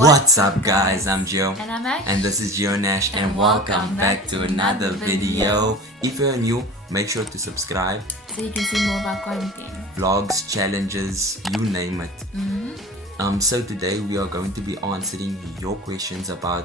What's up guys, I'm Gio And I'm Ash. and this is Gio Nash and welcome back to another video. If you're new, make sure to subscribe. So you can see more of our content. Vlogs, challenges, you name it. So today we are going to be answering your questions about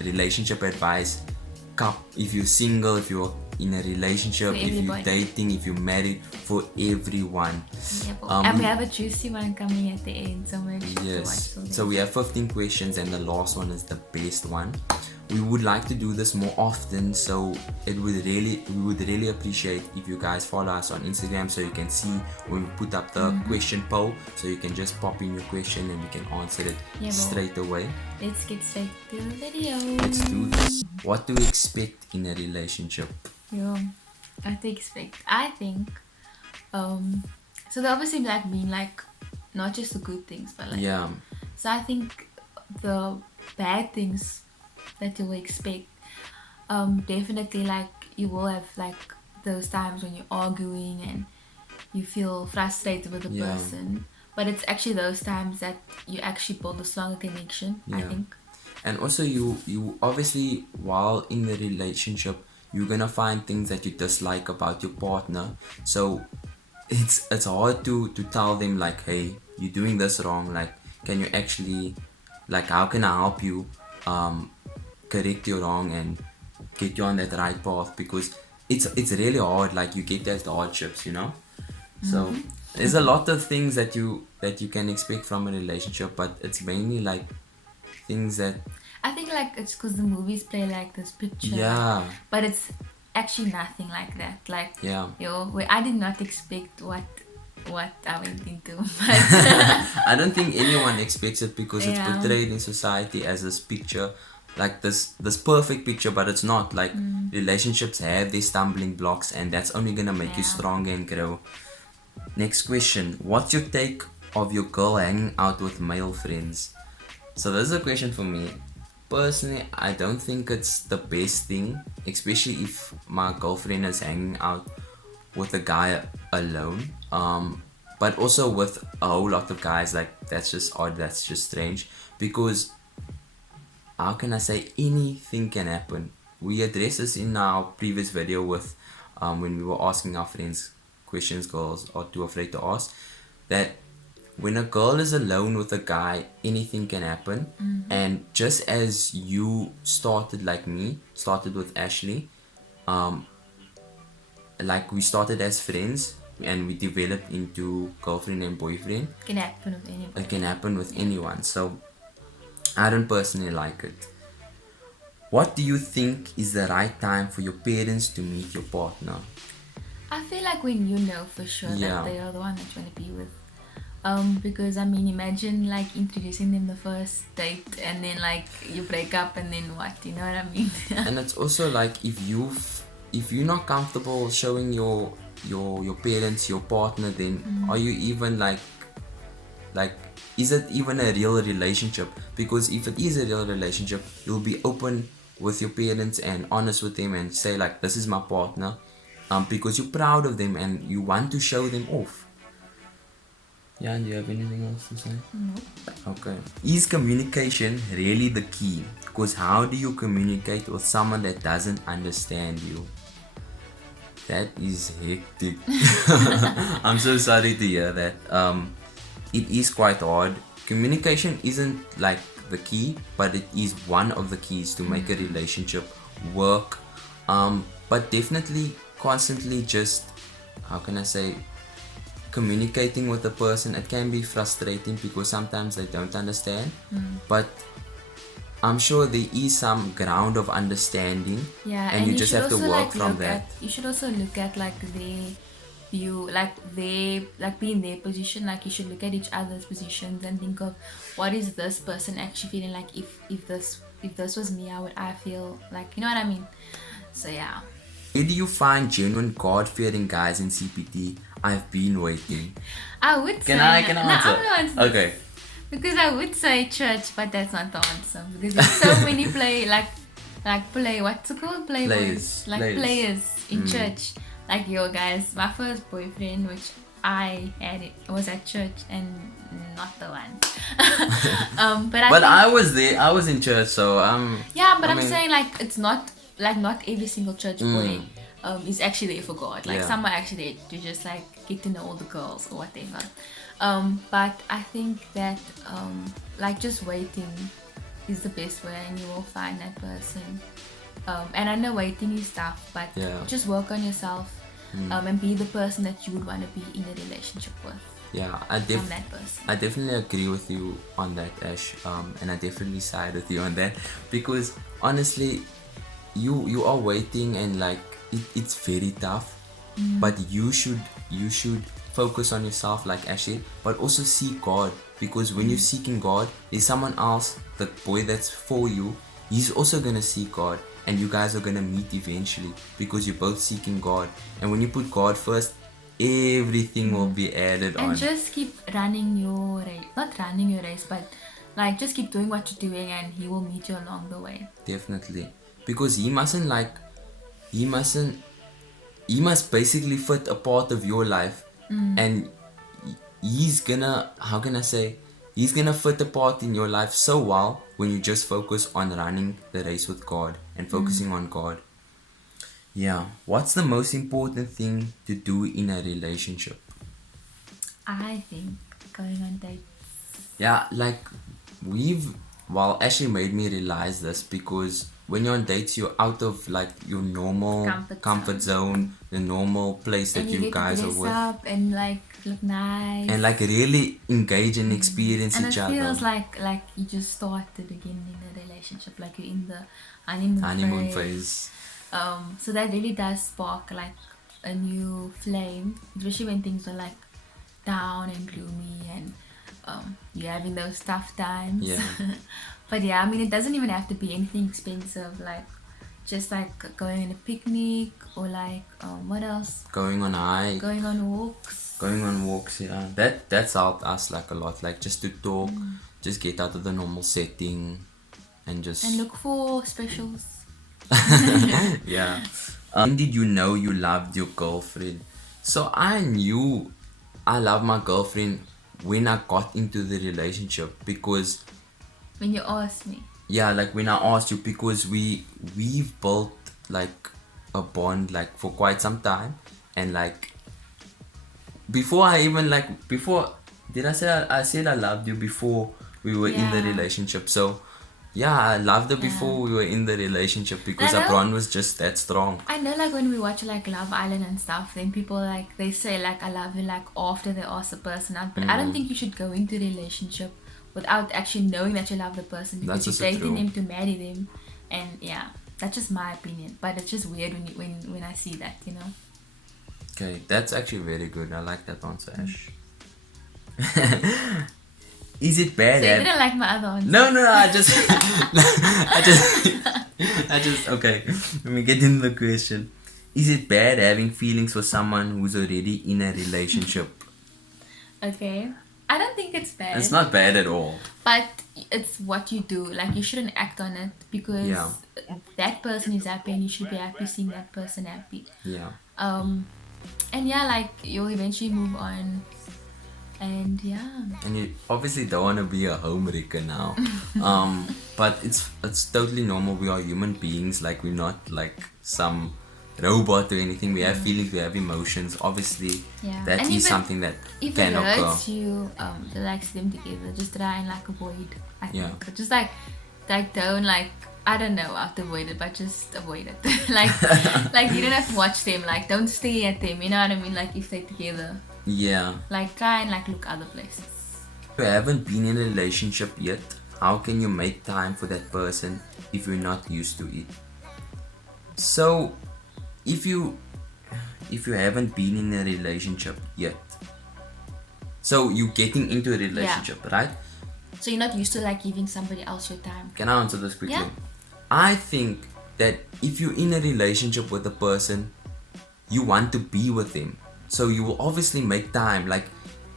relationship advice. If you're single, if you're in a relationship, if you're dating, if you're married, for everyone. And we have a juicy one coming at the end, so make sure to watch till so we have 15 questions and the last one is the best one. We would like to do this more often, so we would really appreciate if you guys follow us on Instagram so you can see when we put up the question poll, so you can just pop in your question and we can answer it straight away. Let's get straight to the video. Let's do this. What do we expect in a relationship? What to expect? I think so there obviously being not just the good things, but so I think the bad things that you will expect, definitely you will have those times when you're arguing and you feel frustrated with the person, but it's actually those times that you actually build a stronger connection, I think. And also you obviously, while in the relationship, you're gonna find things that you dislike about your partner, so it's hard to tell them hey, you're doing this wrong, can you actually, how can I help you correct your wrong and get you on that right path, because it's really hard, you get those hardships, so there's a lot of things that you can expect from a relationship, but it's mainly things that I think it's because the movies play this picture, but it's actually nothing like that. I did not expect what I went into, but I don't think anyone expects it, because it's portrayed in society as this picture, this perfect picture, but it's not. Relationships have these stumbling blocks, and that's only gonna make you stronger and grow. Next question: what's your take of your girl hanging out with male friends? So this is a question for me. Personally, I don't think it's the best thing, especially if my girlfriend is hanging out with a guy alone. But also with a whole lot of guys, that's just odd, that's just strange, because how can I say, anything can happen. We addressed this in our previous video with when we were asking our friends questions girls are too afraid to ask, that when a girl is alone with a guy, anything can happen. And just as you started started with Ashley, we started as friends and we developed into girlfriend and boyfriend. It can happen with anybody. It can happen with anyone. So I don't personally like it. What do you think is the right time for your parents to meet your partner? I feel when you know for sure that they are the one that you want to be with. Because imagine introducing them the first date and then you break up and then what, you know what I mean? And it's also if you're not comfortable showing your parents your partner, then are you even is it even a real relationship? Because if it is a real relationship, you'll be open with your parents and honest with them and say this is my partner, because you're proud of them and you want to show them off. Yeah, do you have anything else to say? No. Okay. Is communication really the key? Because how do you communicate with someone that doesn't understand you? That is hectic. I'm so sorry to hear that. It is quite hard. Communication isn't the key, but it is one of the keys to make a relationship work. But definitely constantly just, how can I say, communicating with the person. It can be frustrating because sometimes they don't understand, but I'm sure there is some ground of understanding, and you just have to work from that. You should also look at their view, be in their position. You should look at each other's positions and think of what is this person actually feeling if this was me, how would I feel, you know what I mean? So yeah. Where do you find genuine God-fearing guys in CPT? I've been waiting. I would say... Can I answer? No, I'm not answering. Okay. Because I would say church, but that's not the answer. Because there's so many what's it called? Playboys. Players in church. Yo guys, my first boyfriend, which I had it was at church and not the one. But I was there. I was in church, so yeah, but I'm saying like it's not like not every single church boy is actually there for God. Like some are actually there to just like get to know all the girls or whatever. But I think that like just waiting is the best way, and you will find that person. And I know waiting is tough, but just work on yourself and be the person that you would want to be in a relationship with. Yeah, I definitely agree with you on that, Ash. And I definitely side with you on that, because honestly, you are waiting, and like it's very tough. But you should focus on yourself, like Ash said, but also seek God, because when you're seeking God, there's someone else, the boy that's for you, he's also gonna seek God, and you guys are gonna meet eventually, because you're both seeking God. And when you put God first, everything will be added on. And just keep running your race. Not running your race, but like just keep doing what you're doing, and he will meet you along the way. Definitely. Because he must basically fit a part of your life. And he's gonna, how can I say, he's gonna fit a part in your life so well when you just focus on running the race with God and focusing on God. Yeah. What's the most important thing to do in a relationship? I think going on dates. Yeah, like Ashley made me realize this, because when you're on dates, you're out of like your normal comfort zone, the normal place that you guys are with, up and like look nice, and like really engage and experience each other. And it feels like you just started again in a relationship, like you're in the honeymoon phase. So that really does spark like a new flame, especially when things are like down and gloomy and you're having those tough times. Yeah. But yeah, I mean, it doesn't even have to be anything expensive, like just like going on a picnic, or like what else? Going on hikes. Going on walks, yeah. That's helped us like a lot, like just to talk, just get out of the normal setting, and look for specials. Yeah. When did you know you loved your girlfriend? So I knew I loved my girlfriend when I got into the relationship, because when you asked me. Yeah, like when I asked you, because we've built like a bond like for quite some time, and like before did I say I said I loved you before we were in the relationship. So yeah, I loved her before we were in the relationship, because our bond was just that strong. I know, like when we watch like Love Island and stuff, then people like they say like I love you like after they ask the person out. But I don't think you should go into a relationship without actually knowing that you love the person, because you're dating them to marry them. And yeah, that's just my opinion, but it's just weird when I see that, you know. Okay, that's actually very good. I like that answer, Ash. Is it bad? So you didn't like my other answer? No, I just okay. Let me get into the question. Is it bad having feelings for someone who's already in a relationship? Okay. I don't think it's bad. It's not bad at all. But it's what you do. Like, you shouldn't act on it, because that person is happy and you should be happy seeing that person happy. Yeah. And yeah, like, you'll eventually move on. And yeah. And you obviously don't want to be a homewrecker now. But it's totally normal. We are human beings. Like, we're not like some robot or anything. We have feelings, we have emotions. Obviously, that and is something that can occur. If it hurts you to like see them together, just try and like avoid. I think just like don't like, I don't know how to avoid it, but just avoid it. like you don't have to watch them. Like, don't stay at them. You know what I mean? Like, if they're together. Yeah. Like, try and like look other places. If you haven't been in a relationship yet, how can you make time for that person if you're not used to it? So, if you haven't been in a relationship yet, so you're getting into a relationship, right? So you're not used to like giving somebody else your time. Can I answer this quickly? Yeah. I think that if you're in a relationship with a person, you want to be with them. So you will obviously make time. Like,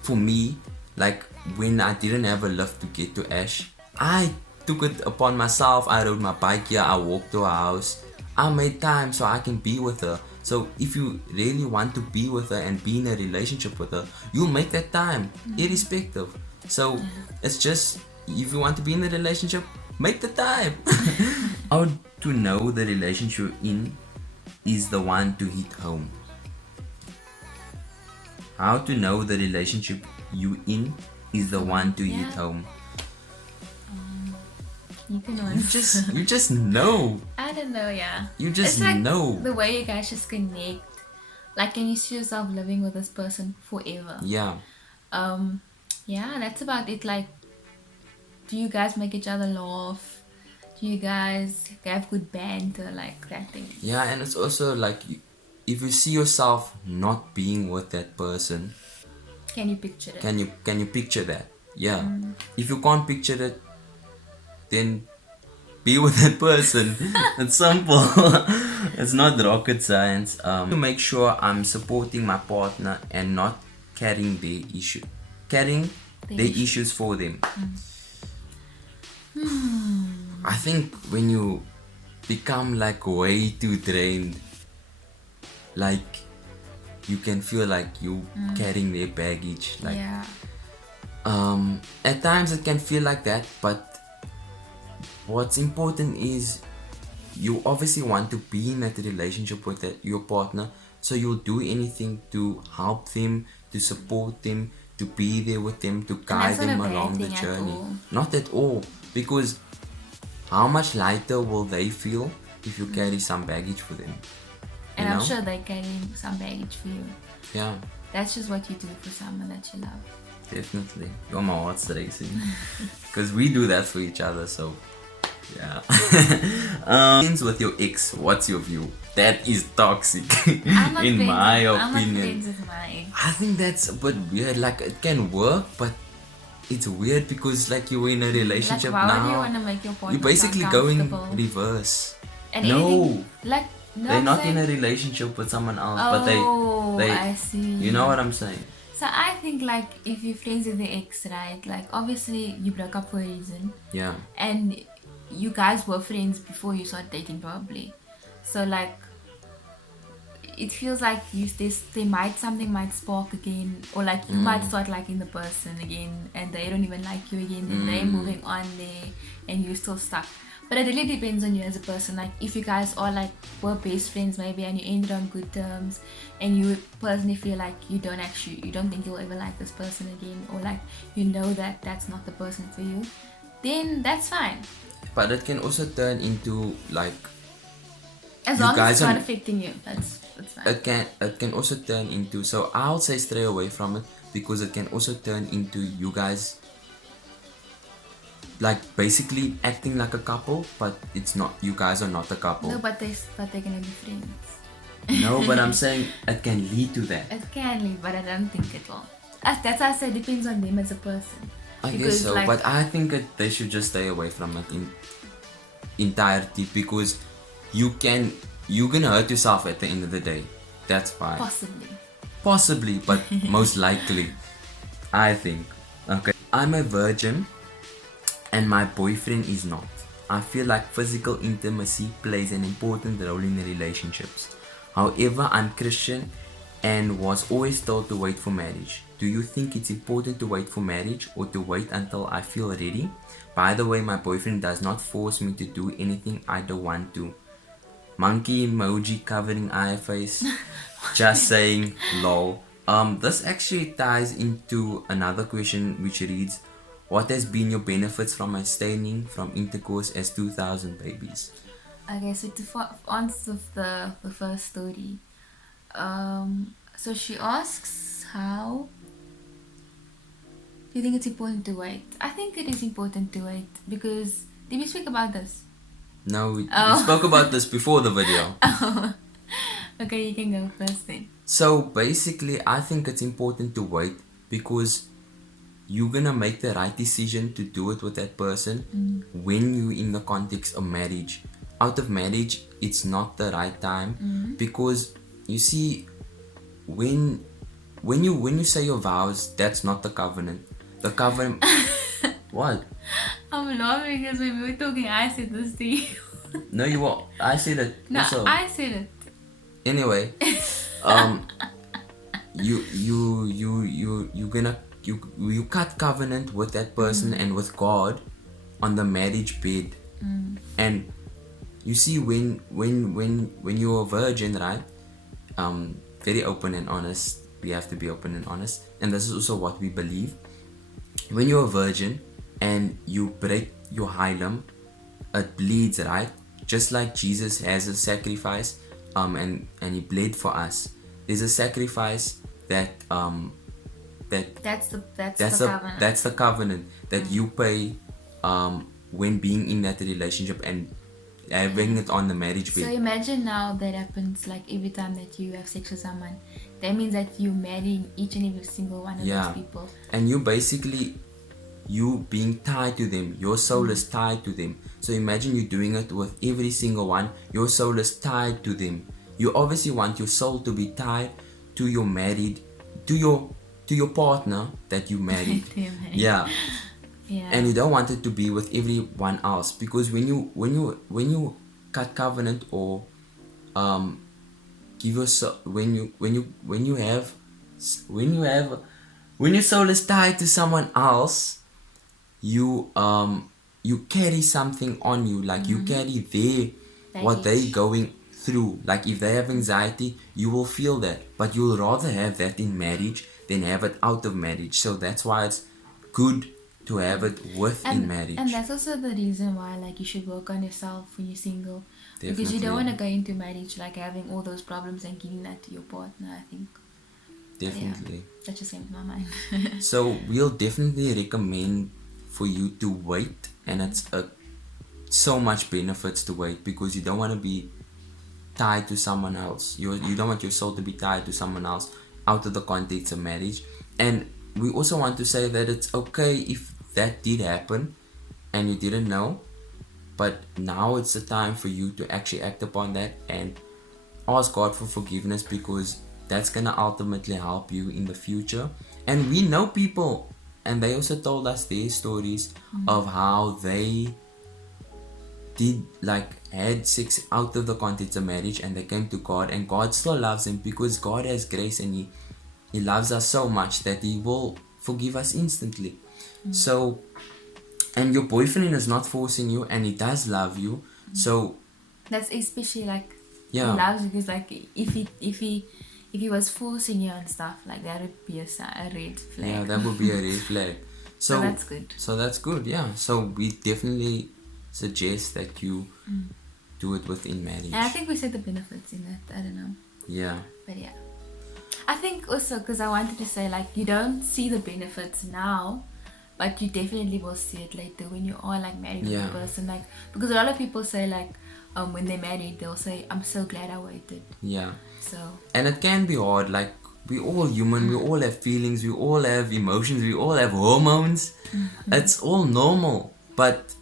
for me, like when I didn't have a lift to get to Ash, I took it upon myself. I rode my bike here, I walked to her house. I made time so I can be with her. So if you really want to be with her and be in a relationship with her, you'll make that time, irrespective. So it's just, if you want to be in a relationship, make the time. How to know the relationship you're in is the one to hit home. How to know the relationship you in is the one to hit home. You can know. You just know. I don't know, yeah. You just it's like know. The way you guys just connect. Like, can you see yourself living with this person forever? Yeah. Yeah, that's about it. Like, do you guys make each other laugh? Do you guys have good banter? Like that thing. Yeah, and it's also like, if you see yourself not being with that person, can you picture it? Can you picture that? Yeah. If you can't picture it, then be with that person. It's simple. It's not rocket science. To make sure I'm supporting my partner and not carrying their issues for them. I think when you become like way too drained, like you can feel like you carrying their baggage. Like, yeah. At times it can feel like that, but what's important is you obviously want to be in that relationship with your partner, so you'll do anything to help them, to support them, to be there with them, to guide them along the journey. Not at all, because how much lighter will they feel if you carry some baggage for them? And I'm sure they're carrying some baggage for you. Yeah. That's just what you do for someone that you love. Definitely. You're my heart's racing. Because we do that for each other, so yeah. With your ex, what's your view? That is toxic. In my opinion. I'm not friends with my ex. I think that's a bit weird. Like, it can work, but it's weird because like you're in a relationship like, why now. Would you want to make your partner you're basically going reverse. And no. Like, no, they're not in a relationship with someone else, but they I see. You know what I'm saying? So I think like if you're friends with the ex, right? Like obviously you broke up for a reason. Yeah. And you guys were friends before you started dating probably. So like it feels like something might spark again, or like you might start liking the person again and they don't even like you again and they're moving on there and you're still stuck. But it really depends on you as a person. Like if you guys are like were best friends maybe and you ended on good terms and you personally feel like you don't think you'll ever like this person again, or like you know that that's not the person for you, then that's fine. But it can also turn into like, as long as it's not affecting you, that's fine. It can also turn into, so I'll say stay away from it, because it can also turn into you guys like basically acting like a couple, but it's not. You guys are not a couple. No, but they're gonna be friends. No, but I'm saying it can lead to that. It can lead, but I don't think it will. That's why I said it depends on them as a person. I guess so, like, but I think they should just stay away from it in entirety, because you're gonna hurt yourself at the end of the day. That's fine. Possibly, but most likely, I think. Okay, I'm a virgin and my boyfriend is not. I feel like physical intimacy plays an important role in the relationships. However, I'm Christian and was always told to wait for marriage. Do you think it's important to wait for marriage or to wait until I feel ready? By the way, my boyfriend does not force me to do anything I don't want to. Monkey emoji covering eye face. Just saying, lol. This actually ties into another question which reads, what has been your benefits from abstaining from intercourse as 2000 babies? Okay, so to answer the first story, so she asks, how do you think it's important to wait? I think it is important to wait because, did we speak about this? No, we spoke about this before the video. Oh. Okay, you can go first then. So basically, I think it's important to wait because you're gonna make the right decision to do it with that person when you're in the context of marriage. Out of marriage, it's not the right time because you see, when you say your vows, that's not the covenant. The covenant. What? I'm laughing because when we were talking, I said this to you. No, you were. I said it. No, also. I said it. Anyway, you cut covenant with that person and with God on the marriage bed. And you see, when you're a virgin, right? Very open and honest. We have to be open and honest, and this is also what we believe. When you're a virgin and you break your hilum, it bleeds, right? Just like Jesus has a sacrifice, and he bled for us. There's a sacrifice that's the covenant that you pay when being in that relationship and having it on the marriage bed. So imagine now that happens like every time that you have sex with someone. That means that you're marrying each and every single one of those people. And you being tied to them. Your soul is tied to them. So imagine you doing it with every single one. Your soul is tied to them. You obviously want your soul to be tied to your partner that you married. Yeah. And you don't want it to be with everyone else, because when you cut covenant or give your soul, when your soul is tied to someone else, you carry something on you, like you carry what they going through. Like if they have anxiety, you will feel that, but you'll rather have that in marriage than have it out of marriage. So that's why it's good to have it within marriage. And that's also the reason why like you should work on yourself when you're single. Definitely. Because you don't want to go into marriage like having all those problems and giving that to your partner, I think. Definitely. That just came to my mind. So we'll definitely recommend for you to wait, and it's so much benefits to wait, because you don't want to be tied to someone else. You don't want your soul to be tied to someone else out of the context of marriage. And we also want to say that it's okay if that did happen and you didn't know, but now it's the time for you to actually act upon that and ask God for forgiveness, because that's gonna ultimately help you in the future. And we know people, and they also told us their stories of how they did had sex out of the context of marriage, and they came to God, and God still loves them, because God has grace, and He loves us so much that He will forgive us instantly. So, and your boyfriend is not forcing you, and he does love you. So that's especially he loves you, because if he was forcing you and stuff, that would be a red flag. Yeah, that would be a red flag. So that's good. So that's good, yeah. So we definitely suggest that you do it within marriage. And I think we said the benefits in that. I don't know. Yeah. But yeah. I think also, because I wanted to say, you don't see the benefits now, but you definitely will see it later when you are married with a person. Because a lot of people say when they're married, they'll say, "I'm so glad I waited." Yeah. So. And it can be hard. We're all human. We all have feelings. We all have emotions. We all have hormones. It's all normal, but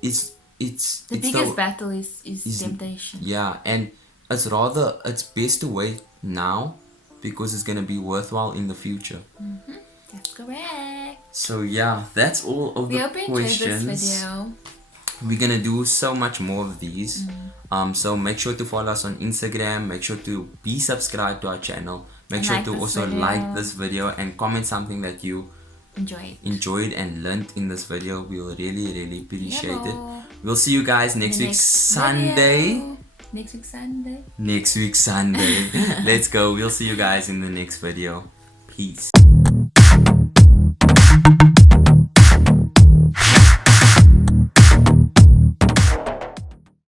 it's the biggest battle is temptation. Yeah, and it's best to wait now, because it's gonna be worthwhile in the future. That's correct. So yeah, that's all of the questions. We hope you enjoyed this video. We're gonna do so much more of these. So make sure to follow us on Instagram. Make sure to be subscribed to our channel. Make sure to also like this video and comment something that you enjoyed and learned in this video. We will really, really appreciate it. We'll see you guys next week Sunday. Next week Sunday. Let's go. We'll see you guys in the next video. Peace.